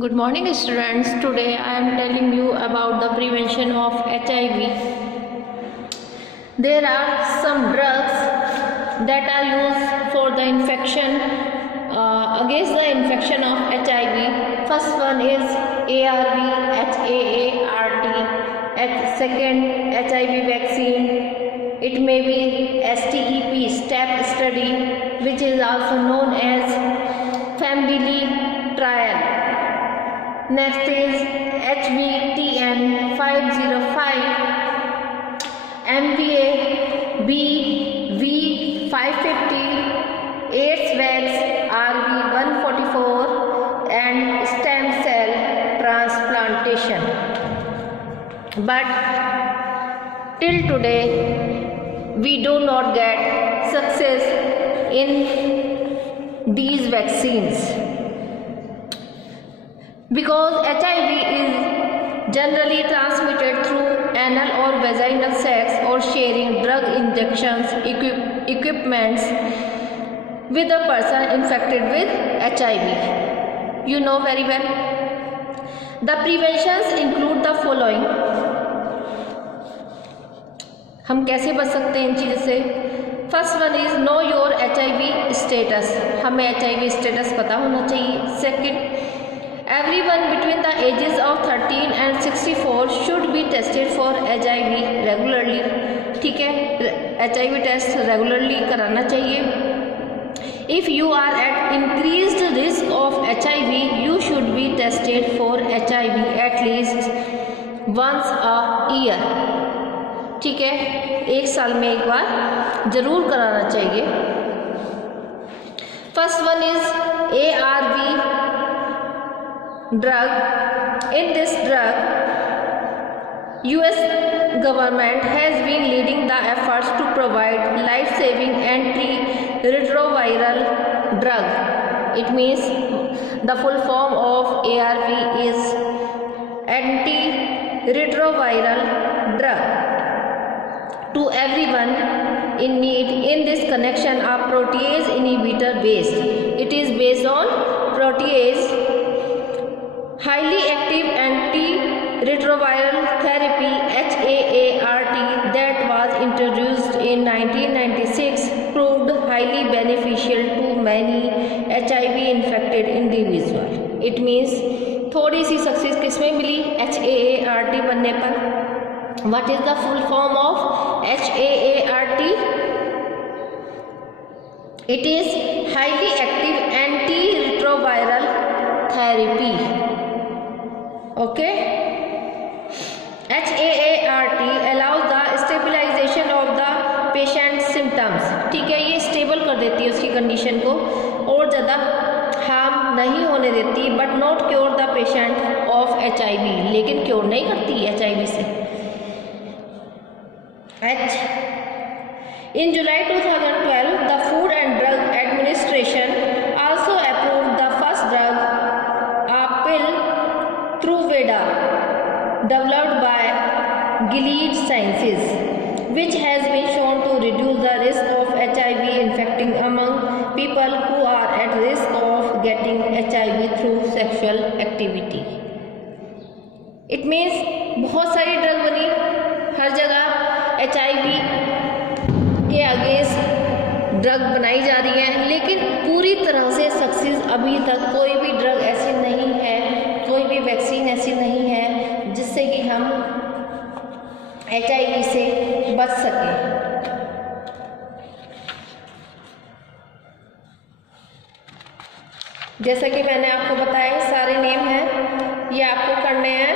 Good morning, students. Today I am telling you about the prevention of HIV. There are some drugs that are used for the infection against the infection of HIV. First one is ARV, HAART. Second, HIV vaccine. It may be STEP, STEP study, which is also known as family trial. Next is HVTN 505, MVA, BV 550, AIDS RV 144, and stem cell transplantation. But till today, we do not get success in these vaccines. Because HIV is generally transmitted through anal or vaginal sex or sharing drug injections equipments with a person infected with HIV. You know very well. The preventions include the following. हम कैसे बच सकते हैं इन चीज़ से? First one is know your HIV status. हमें HIV status पता होना चाहिए. Second, everyone between the ages of 13 and 64 should be tested for HIV regularly. ठीक है, HIV टेस्ट रेगुलरली कराना चाहिए. If you are at increased risk of HIV, you should be tested for HIV at least once a year. ठीक है, एक साल में एक बार जरूर कराना चाहिए. First one is ARV drug. In this drug, US government has been leading the efforts to provide life-saving antiretroviral drug. It means the full form of ARV is antiretroviral drug. To everyone in need. In this connection, a protease inhibitor based. It is based on protease. Highly active antiretroviral therapy HAART that was introduced in 1996 proved highly beneficial to many HIV infected individuals. It means थोड़ी सी success किसमें मिली? HAART बनने पर. What is the full form of HAART? It is highly active antiretroviral therapy. Okay. HAART allows the stabilization of the patient's symptoms. ठीक है, ये stable कर देती है उसकी कंडीशन को और ज़्यादा हार्म नहीं होने देती. But not cure the patient of HIV. लेकिन क्योर नहीं करती HIV से. In July 2012, the Food and Drug Administration also approved the first drug, a pill, Truvada, developed by Gilead Sciences, which has been shown to reduce the risk of HIV infecting among people who are at risk of getting HIV through sexual activity. It means बहुत सारी drug बनी, हर जगह HIV के against drug बनाई जा रही है, लेकिन पूरी तरह से सक्सेस अभी तक कोई भी ड्रग ऐसी नहीं है, कोई भी वैक्सीन ऐसी नहीं है जिससे कि हम HIV से बच सकें. जैसा कि मैंने आपको बताया सारे नेम हैं, ये आपको करने हैं.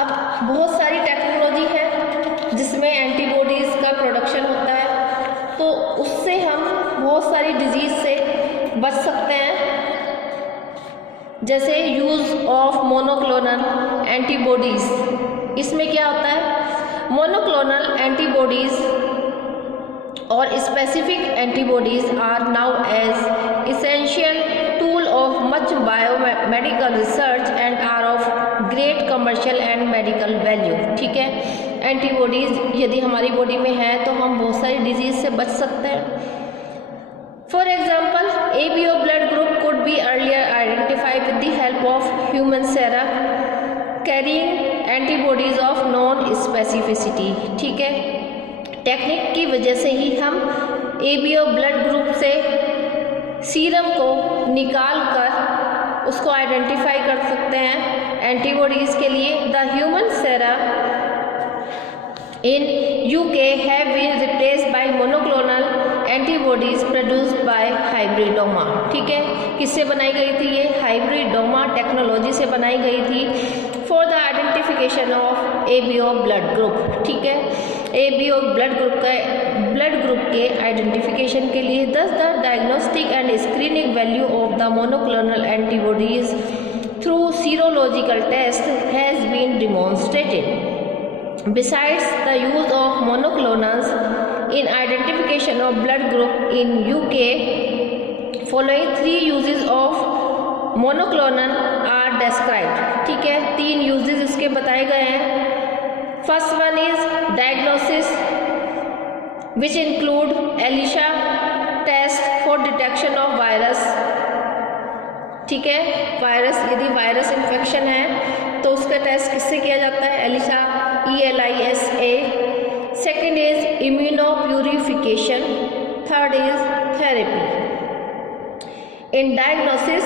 अब बहुत सारी टेक्नोलॉजी है जिसमें एंटीबॉडीज़ का प्रोडक्शन होता है, तो उससे हम बहुत सारी डिजीज़ से बच सकते हैं. जैसे यूज़ ऑफ मोनोक्लोनल एंटीबॉडीज़. इसमें क्या होता है? मोनोक्लोनल एंटीबॉडीज़ और specific antibodies are now as essential tool of much biomedical research and are of great commercial and medical value. ठीक है, एंटीबॉडीज़ यदि हमारी बॉडी में है तो हम बहुत सारी डिजीज़ से बच सकते हैं. For example, ABO blood group could be earlier identified with the help of human sera carrying antibodies of non specificity। ठीक है, टेक्निक की वजह से ही हम एबीओ ब्लड ग्रुप से सीरम को निकाल कर उसको आइडेंटिफाई कर सकते हैं एंटीबॉडीज़ के लिए। The human sera in UK have been replaced by monoclonal antibodies produced by hybridoma. ठीक है, किससे बनाई गई थी ये? हाइब्रिडोमा टेक्नोलॉजी से बनाई गई थी for the identification of ABO blood group. ठीक है, एबीओ ब्लड ग्रुप के आइडेंटिफिकेशन के लिए। Thus the diagnostic and screening value of the monoclonal antibodies through serological test has been demonstrated. Besides the use of monoclonals in identification of blood group in UK, following 3 uses of monoclonal are described। ठीक है, 3 uses इसके बताए गए हैं। First one is diagnosis which include ELISA test for detection of virus. ठीक है, virus, यदि virus infection है तो उसका टेस्ट किससे किया जाता है? ELISA, ELISA। Second is immunopurification. Third is therapy. In diagnosis,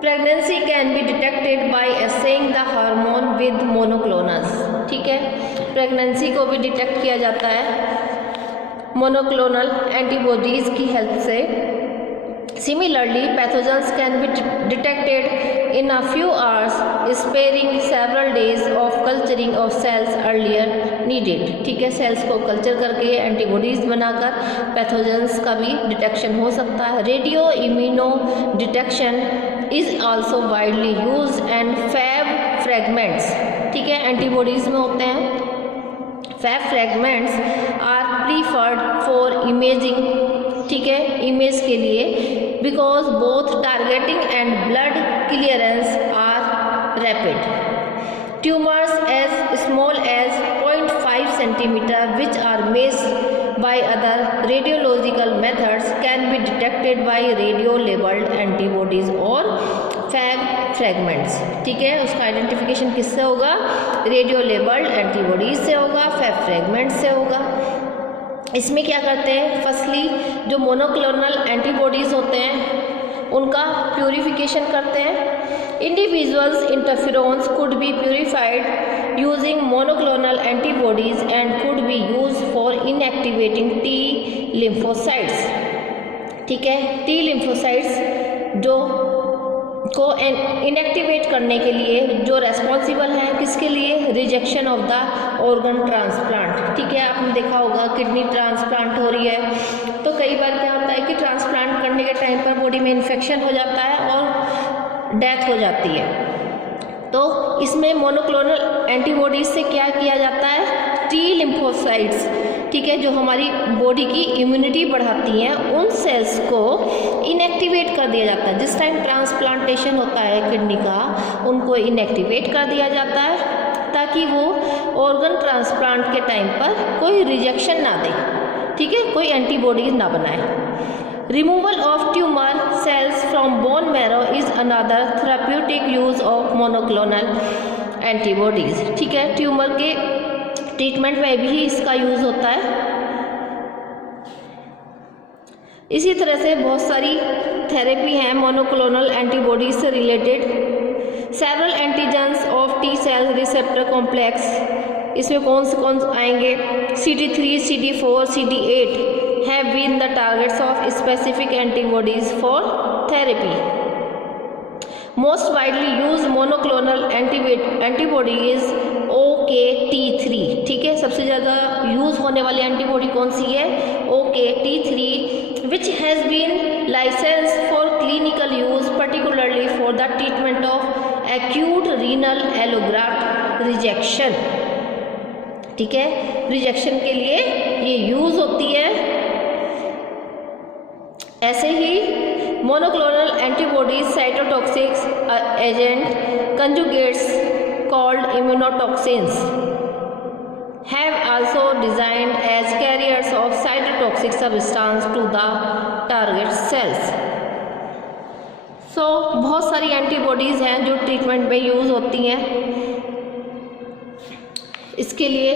pregnancy can be detected by assaying the hormone with monoclonals. ठीक है, प्रेगनेंसी को भी डिटेक्ट किया जाता है मोनोक्लोनल एंटीबॉडीज़ की हेल्प से। Similarly, pathogens can be detected in a few hours, sparing several days of culturing of cells earlier needed। ठीक है, सेल्स को कल्चर करके एंटीबॉडीज़ बनाकर पैथोजेंस का भी डिटेक्शन हो सकता है। Radio immuno detection is also widely use and Fab fragments. ठीक है, एंटीबॉडीज़ में होते हैं Fab fragments are preferred for imaging. ठीक है, इमेज के लिए, because both targeting and blood clearance are rapid. Tumours as small as 0.5 centimetre which are missed by other radiological methods can be detected by radio labelled antibodies और Fab fragments. ठीक है, उसका identification किससे होगा? Radio labelled antibodies से होगा, fab fragment से होगा। इसमें क्या करते हैं? फर्स्टली जो मोनोक्लोनल एंटीबॉडीज़ होते हैं उनका प्यूरिफिकेशन करते हैं। Individuals interferons could be purified using monoclonal antibodies and could be use for inactivating T lymphocytes. ठीक है, टी लिम्फोसाइट्स जो को इनएक्टिवेट करने के लिए जो रेस्पॉन्सिबल हैं, किसके लिए? Rejection of the organ transplant. ठीक है, आपने देखा होगा किडनी ट्रांसप्लांट हो रही है तो कई बार क्या होता है कि ट्रांसप्लांट करने के टाइम पर बॉडी में इन्फेक्शन हो जाता है और डेथ हो जाती है। तो इसमें मोनोक्लोनल एंटीबॉडीज से क्या किया जाता है? T lymphocytes. ठीक है, जो हमारी बॉडी की इम्यूनिटी बढ़ाती हैं उन सेल्स को इनएक्टिवेट कर दिया जाता है। जिस टाइम ट्रांसप्लांटेशन होता है किडनी का, उनको इनएक्टिवेट कर दिया जाता है ताकि वो ऑर्गन ट्रांसप्लांट के टाइम पर कोई रिजेक्शन ना दे। ठीक है, कोई एंटीबॉडीज ना बनाए। Removal of tumour cells from bone marrow is another therapeutic use of monoclonal antibodies. ठीक है, ट्यूमर के ट्रीटमेंट में भी इसका यूज़ होता है। इसी तरह से बहुत सारी थेरेपी हैं मोनोक्लोनल एंटीबॉडीज से related. Several antigens of T cell receptor complex, इसमें कौन आएंगे? CD3, CD4, CD8 have been the targets of specific antibodies for therapy. Most widely use monoclonal antibody is OKT3। ठीक है, सबसे ज़्यादा यूज़ होने वाली एंटीबॉडी कौन सी है? OKT3 which has been license for clinical use particularly for the treatment of acute renal allograft rejection. ठीक है, रिजेक्शन के लिए ये यूज़ होती है। ऐसे ही monoclonal antibodies cytotoxics agent conjugates called immunotoxins have also designed as carriers of cytotoxic substance to the target cells. बहुत सारी एंटीबॉडीज़ हैं जो ट्रीटमेंट में यूज़ होती हैं। इसके लिए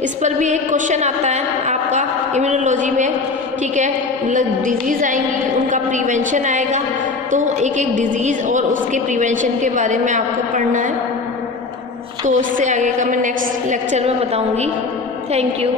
इस पर भी एक क्वेश्चन आता है आपका इम्यूनोलॉजी में, ठीक है। डिजीज़ आएंगी, उनका प्रिवेंशन आएगा, तो एक एक डिजीज़ और उसके प्रिवेंशन के बारे में आपको पढ़ना है। तो इससे आगे का मैं नेक्स्ट लेक्चर में बताऊंगी। Thank you.